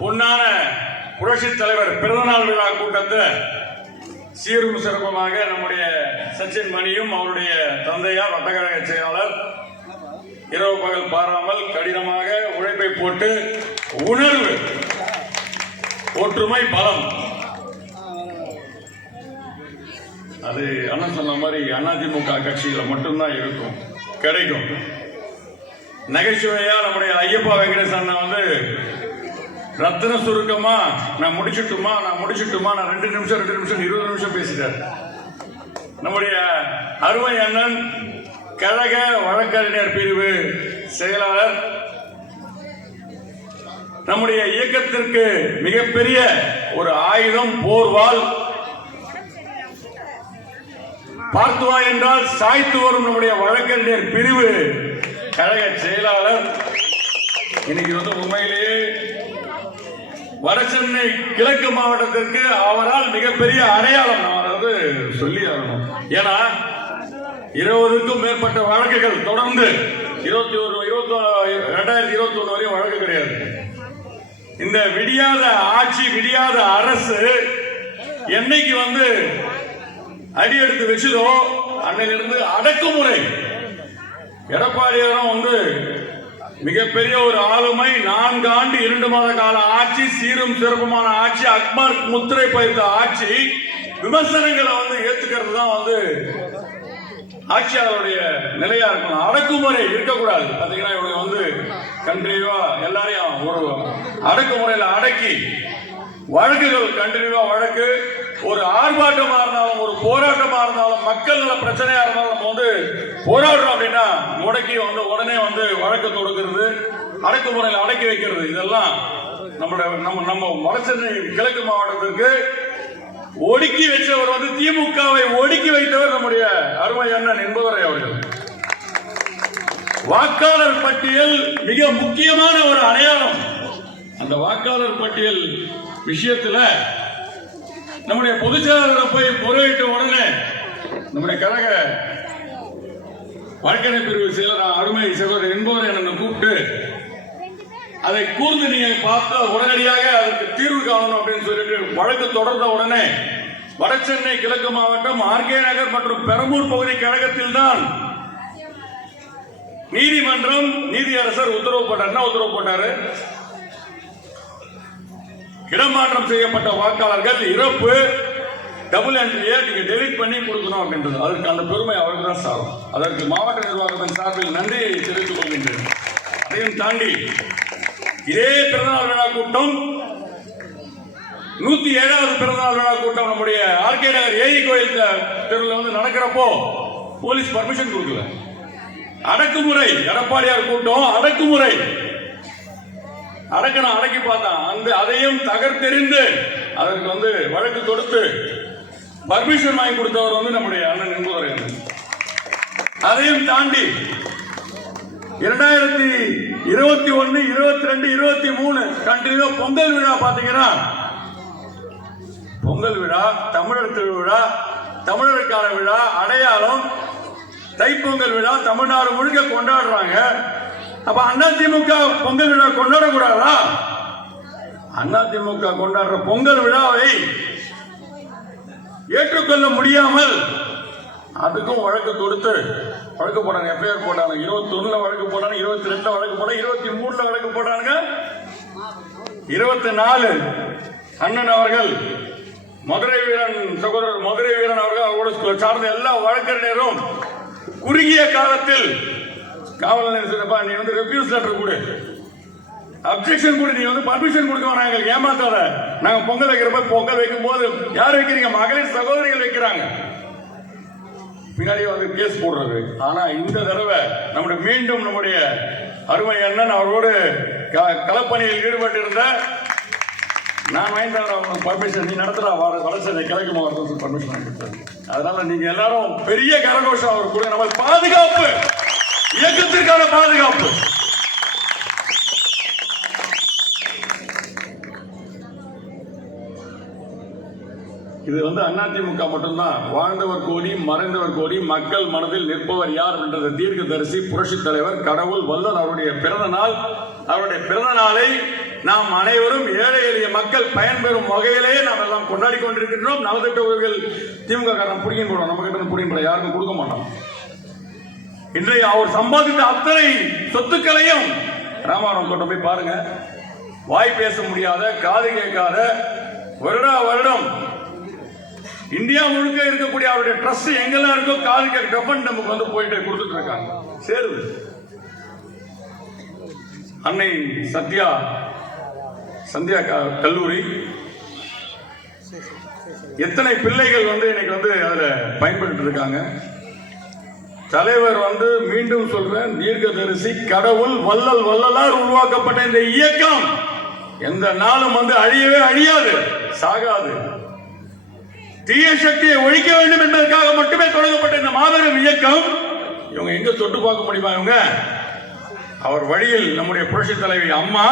பொன்னான புரட்சி தலைவர் பிறந்தநாள் விழா கூட்டத்தை சீரும் சிறப்புமாக நம்முடைய சச்சின் மணியும் அவருடைய தந்தையார் வட்டக்கழக செயலாளர் இரவு பகல் பாராமல் கடினமாக உழைப்பை போட்டு உணர்வு ஒற்றுமை பலம். அது அண்ணன் சொன்ன மாதிரி அதிமுக கட்சியில மட்டும்தான் இருக்கும் கிடைக்கும். நகைச்சுவையா நம்முடைய ஐயப்பா வெங்கடேஷ் வந்து ரத்தன சுருக்கமா நான் முடிச்சுட்டுமா நான் முடிச்சுட்டுமா நான் ரெண்டு நிமிஷம் ரெண்டு நிமிஷம் இருபது நிமிஷம் பேசிட்டார் நம்முடைய அருமை அண்ணன் கழக வழக்கறிஞர் பிரிவு செயலாளர் நம்முடைய இயக்கத்திற்கு மிகப்பெரிய ஒரு ஆயுதம் போர்வால் பார்த்துவா என்றால் சாய்த்து வரும் நம்முடைய வழக்கறிஞர் பிரிவு கழக செயலாளர். இன்னைக்கு வந்து உண்மையிலேயே வடசென்னை கிழக்கு மாவட்டத்திற்கு அவரால் மிகப்பெரிய அடையாளம் நான் சொல்லி ஆகணும். ஏன்னா இருபதுக்கும் மேற்பட்ட வழக்குகள் தொடர்ந்து இருபத்தி ஒரு இருபத்தி ரெண்டாயிரத்தி இருபத்தி ஒன்று வரையும் வழக்கு கிடையாது. இந்த விடியாத ஆட்சி விடியாத அரசு என்னைக்கு வந்து அடி எடுத்து வச்சதோ அன்னையிலிருந்து அடக்குமுறை. எடப்பாடியாரும் வந்து மிகப்பெரிய ஒரு ஆளுமை நான்கு ஆண்டு இரண்டு மாத கால ஆட்சி சீரும் சிறப்புமான ஆட்சி அக்பர் முத்திரை பதித்த ஆட்சி விமர்சனங்களை வந்து ஏத்துக்கிறது தான் வந்து ஆட்சியாளருடைய நிலையா இருக்கணும். அடக்குமுறை இருக்கக்கூடாது. பாத்தீங்கன்னா இவங்க வந்து கண்டினியூவா எல்லாரையும் ஒரு அடக்குமுறையில அடக்கி வழக்குகள் கண்டினியூவா வழக்கு ஒரு ஆர்ப்பாட்டமா இருந்தாலும் ஒரு போராட்டமா இருந்தாலும் மக்கள் நல பிரச்சனையா இருந்தாலும் நம்ம வந்து போராடுறோம் அப்படின்னா முடக்கி வந்து உடனே வந்து வழக்கு தொடுக்கிறது அடக்குமுறையில் அடக்கி வைக்கிறது இதெல்லாம் நம்மளோட நம்ம நம்ம வடசென்னை கிழக்கு மாவட்டத்திற்கு ஒடுக்கி வச்சவர் வந்து திமுகவை ஒடுக்கி வைத்தவர் நம்முடைய அருமை அண்ணன் என்பவரை அவர்கள். வாக்காளர் பட்டியல் மிக முக்கியமான ஒரு அடையாளம். அந்த வாக்காளர் பட்டியல் விஷயத்துல நம்முடைய பொதுச் செயலாளர் போய் முறையிட்ட உடனே நம்முடைய கழக வழக்கறிஞர் பிரிவு செயலர் அருமை சகோதரர் என்பவரை என்னை கூப்பிட்டு அதை கூர்ந்து நீங்க பார்த்தா உடனடியாக அதற்கு தீர்வு காணணும் அப்படின்னு சொல்லிட்டு வழக்கு தொடர்ந்த உடனே வடசென்னை கிழக்கு மாவட்டம் ஆர்கே நகர் மற்றும் பெரம்பூர் பகுதி கழகத்தில் தான் நீதிமன்றம் நீதியரசர் உத்தரவு போட்டார். என்ன உத்தரவு போட்டாரு? இடமாற்றம் செய்யப்பட்ட வாக்காளர்கள் இறப்பு டபுள் என்ட்ரியை நீங்கள் டெலிட் பண்ணி கொடுக்கணும் அப்படின்றது. அதற்கு அந்த பெருமை அவருக்கு தான் சாரும். அதற்கு மாவட்ட நிர்வாகத்தின் சார்பில் நன்றியை தெரிவித்துக் கொள்கின்றேன். அதையும் தாண்டி இதே பிறந்தநாள் விழா கூட்டம் நூத்தி ஏழாவது பிறந்தநாள் விழா கூட்டம் நம்முடைய ஆர்கே நகர் ஏரி கோயில் தெருவில் வந்து நடக்கிறப்போ போலீஸ் பர்மிஷன் கொடுக்கல. அடக்குமுறை எடப்பாடியார் கூட்டம் அடக்குமுறை. அடக்கணும் அடக்கி பார்த்தான். அந்த அதையும் தகர்த்தெறிந்து அதற்கு வந்து வழக்கு தொடுத்து பர்மிஷன் வாங்கி கொடுத்தவர் வந்து நம்முடைய அண்ணன் என்பவர். அதையும் தாண்டி இரண்டாயிரத்தி இருபத்தி ஒன்னு இருபத்தி ரெண்டு இருபத்தி மூணு கண்டினியூ பொங்கல் விழா பாத்தீங்கன்னா பொங்கல் விழா தமிழர் திருவிழா தமிழருக்கான விழா அடையாளம் தைப்பொங்கல் விழா தமிழ்நாடு முழுக்க கொண்டாடுறாங்க. அப்ப திமுக பொங்கல் விழா கொண்டாடக்கூடாதா? அண்ணா திமுக கொண்டாடுற பொங்கல் விழாவை ஏற்றுக்கொள்ள முடியாமல் அதுக்கும் வழக்கு கொடுத்து வழக்கு போட்டாங்க எஃப்ஐஆர் போட்டாங்க இருபத்தி ஒண்ணுல வழக்கு போட்டாங்க இருபத்தி ரெண்டுல வழக்கு போட்டாங்க இருபத்தி மூணுல வழக்கு போட்டாங்க இருபத்தி நாலு அண்ணன் அவர்கள் மதுரை வீரன் சகோதரர் மதுரை வீரன் அவர்கள் அவரோட சார்ந்த எல்லா வழக்கறிஞரும் குறுகிய காலத்தில் காவல் நிலையம் சொல்றப்பா நீ வந்து ரெஃப்யூஸ் லெட்டர் கொடு அப்ஜெக்ஷன் கூட நீ வந்து பர்மிஷன் கொடுக்க வேணாம் எங்களுக்கு ஏமாத்தாத. நாங்க பொங்கல் வைக்கிறப்ப பொங்கல் வைக்கும் போது யார் வைக்கிறீங்க? மகளிர் சகோதரிகள் வைக்கிறாங்க. பின்னாடியே வந்து கேஸ் போடுறது. ஆனா இந்த தடவை நம்முடைய மீண்டும் நம்முடைய அருமை அண்ணன் அவரோடு க- களப்பணியில் ஈடுபட்டிருந்த நான் வாங்கிட்டு தரேன் பர்மிஷன் நீ நடத்துறா வர வளர்ச்சி கிழக்கு மாவட்டத்தில் பர்மிஷன் வாங்கி கொடுத்தாரு. அதனால நீங்க எல்லாரும் பெரிய கரகோஷம் அவர் கூட நம்ம பாதுகாப்பு! இயக்கத்திற்கான பாதுகாப்பு. இது வந்து அதிமுக மட்டும்தான். வாழ்ந்தவர் கோடி மறைந்தவர் கோடி மக்கள் மனதில் நிற்பவர் யார் என்ற தீர்க்கதரிசி புரட்சி தலைவர் கடவுள் வல்லல் அவருடைய பிறந்த நாள் அவருடைய பிறந்த நாளை நாம் அனைவரும் ஏழை எளிய மக்கள் பயன்பெறும் வகையிலேயே நாம் எல்லாம் கொண்டாடி கொண்டிருக்கின்றோம். நலத்திட்ட உதவிகள் திமுக காரணம் புரியும் போடுவோம் நம்ம கிட்ட இருந்து யாருக்கும் கொடுக்க மாட்டோம் இன்றைய அவர் சம்பாதித்த அத்தனை சொத்துக்களையும் ராமாவரம் தோட்டம் போய் பாருங்க. வாய் பேச முடியாத காது கேட்காத வருடா வருடம் இந்தியா முழுக்க இருக்கக்கூடிய அவருடைய ட்ரஸ்ட் எங்கெல்லாம் இருக்கோ காது கேட்க நமக்கு வந்து போயிட்டு கொடுத்துட்டு இருக்காங்க. சேருது. அன்னை சத்யா சந்தியா கல்லூரி. எத்தனை பிள்ளைகள் வந்து இன்னைக்கு வந்து அதில் பயன்பட்டு இருக்காங்க. தலைவர் வந்து மீண்டும் சொல்றேன் தீர்க்கதரிசி கடவுள் வள்ளல் வள்ளலால் உருவாக்கப்பட்ட இந்த இயக்கம் எந்த நாளும் வந்து அழியவே அழியாது சாகாது. தீய சக்தியை ஒழிக்க வேண்டும் என்பதற்காக மட்டுமே தொடங்கப்பட்ட இந்த மாபெரும் இயக்கம். இவங்க எங்க தொட்டு பார்க்க முடியுமா இவங்க? அவர் வழியில் நம்முடைய புரட்சி தலைவி அம்மா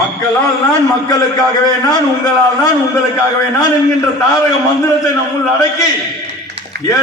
மக்களால் நான் மக்களுக்காகவே நான் உங்களால் நான் உங்களுக்காகவே நான் என்கின்ற தாரக மந்திரத்தை நம்முள் அடக்கி